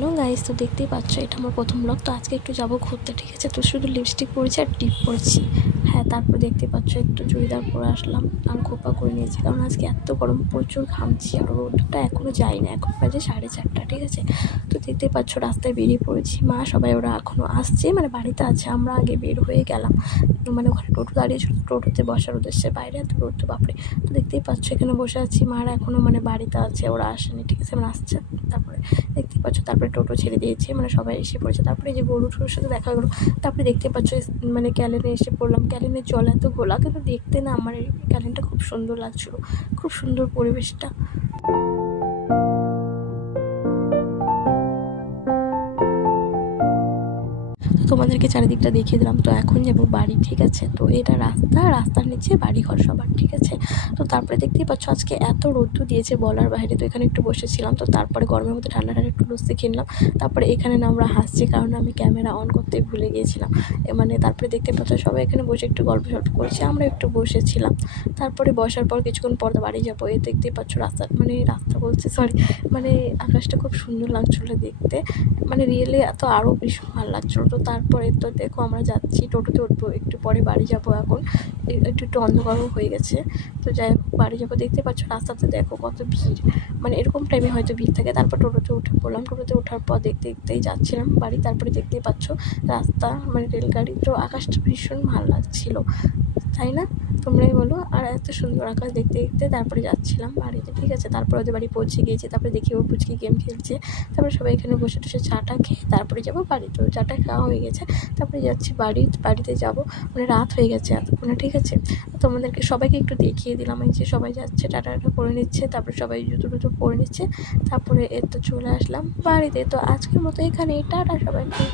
Hello guys, তো দেখতেই পাচ্ছ এটা আমার প্রথম ব্লগ। তো আজকে একটু যাবো ঘুরতে, ঠিক আছে। তো শুধু লিপস্টিক পরেছি আর টিপ পরেছি। হ্যাঁ, তারপর দেখতেই পাচ্ছ একটু চুড়িদার পরে আসলাম আর খোপা করে নিয়েছি, কারণ আজকে এত গরম, প্রচুর ঘামছি আর রোদটা এখনও যায়নি, এখন বাজে 4:30, ঠিক আছে। তো দেখতেই পাচ্ছ রাস্তায় বেরিয়ে পড়েছি, মা সবাই ওরা এখনও আসছে, মানে বাড়িতে আছে। আমরা আগে বের হয়ে গেলাম, মানে ওখানে টোটো দাঁড়িয়েছিল, টোটোতে বসার উদ্দেশ্যে। বাইরে এত রোদ, তো বাপরে। তো দেখতেই পাচ্ছ এখানে বসে আছি, মারা এখনও মানে বাড়িতে আছে, ওরা আসেনি, ঠিক আছে, মানে আসছে। তারপরে দেখতে পাচ্ছ তারপরে টোটো ছেড়ে দিয়েছে, মানে সবাই এসে পড়েছে। তারপরে যে গরুর সাথে দেখা গেলো। তারপরে দেখতে পাচ্ছ মানে ক্যালেনে এসে পড়লাম। ক্যালেনের জল এত ঘোলা, কিন্তু দেখতে না আমার এই ক্যালেনটা খুব সুন্দর লাগছিলো, খুব সুন্দর পরিবেশটা। তোমাদেরকে চারিদিকটা দেখিয়ে দিলাম। তো এখন যাবো বাড়ি, ঠিক আছে। তো এটা রাস্তার নিচে বাড়ি ঘর সবার, ঠিক আছে। তো তারপরে দেখতেই পাচ্ছ আজকে এত রোদ্দুর দিয়েছে বলার বাইরে। তো এখানে একটু বসেছিলাম, তো তারপরে গরমের মধ্যে ঠান্ডা একটু লস্যি কিনলাম। তারপরে এখানে না আমরা হাসছি, কারণ আমি ক্যামেরা অন করতে ভুলে গিয়েছিলাম। মানে তারপরে দেখতে পাচ্ছ সবাই এখানে বসে একটু গল্প সল্প করছি, আমরা একটু বসেছিলাম। তারপরে বসার পর কিছুক্ষণ পর বাড়ি যাবো। এ দেখতেই পাচ্ছ রাস্তা বলছি, সরি, মানে আকাশটা খুব সুন্দর লাগছিলো দেখতে, মানে রিয়েলি এত আরও ভীষণ ভালো লাগছিলো। তো তারপরে তো দেখো আমরা যাচ্ছি, টোটোতে উঠবো, একটু পরে বাড়ি যাব। এখন একটু অন্ধকারও হয়ে গেছে। তো যাই হোক বাড়ি যাবো। দেখতে পাচ্ছ রাস্তাতে দেখো কত ভিড়, মানে এরকম টাইমে হয়তো ভিড় থাকে। তারপর টোটোতে উঠে পড়লাম, টোটোতে ওঠার পর দেখতেই যাচ্ছিলাম বাড়ি। তারপরে দেখতেই পাচ্ছ রাস্তা, মানে রেলগাড়ি, তো আকাশটা ভীষণ ভালো লাগছিলো, তাই না? তোমরাই বলো। আর এত সুন্দর আকাশ দেখতে দেখতে তারপরে যাচ্ছিলাম বাড়িতে, ঠিক আছে। তারপরে ওদের বাড়ি পৌঁছে গিয়েছি। তারপরে দেখি ও পুচকি গেম খেলছে। তারপরে সবাই এখানে বসে টসে চাটা খেয়ে তারপরে যাবো বাড়ি। তো চাটা খাওয়া হয়ে গেছে, তারপরে যাচ্ছি বাড়িতে যাবো। মানে রাত হয়ে গেছে এতক্ষণে, ঠিক আছে। তোমাদেরকে সবাইকে একটু দেখিয়ে দিলাম, এই যে সবাই যাচ্ছে, টাটা করে নিচ্ছে, তারপরে সবাই জুতো টুতো পরে নিচ্ছে। তারপরে তো চলে আসলাম বাড়িতে। তো আজকের মতো এখানেই টাটা সবাইকে।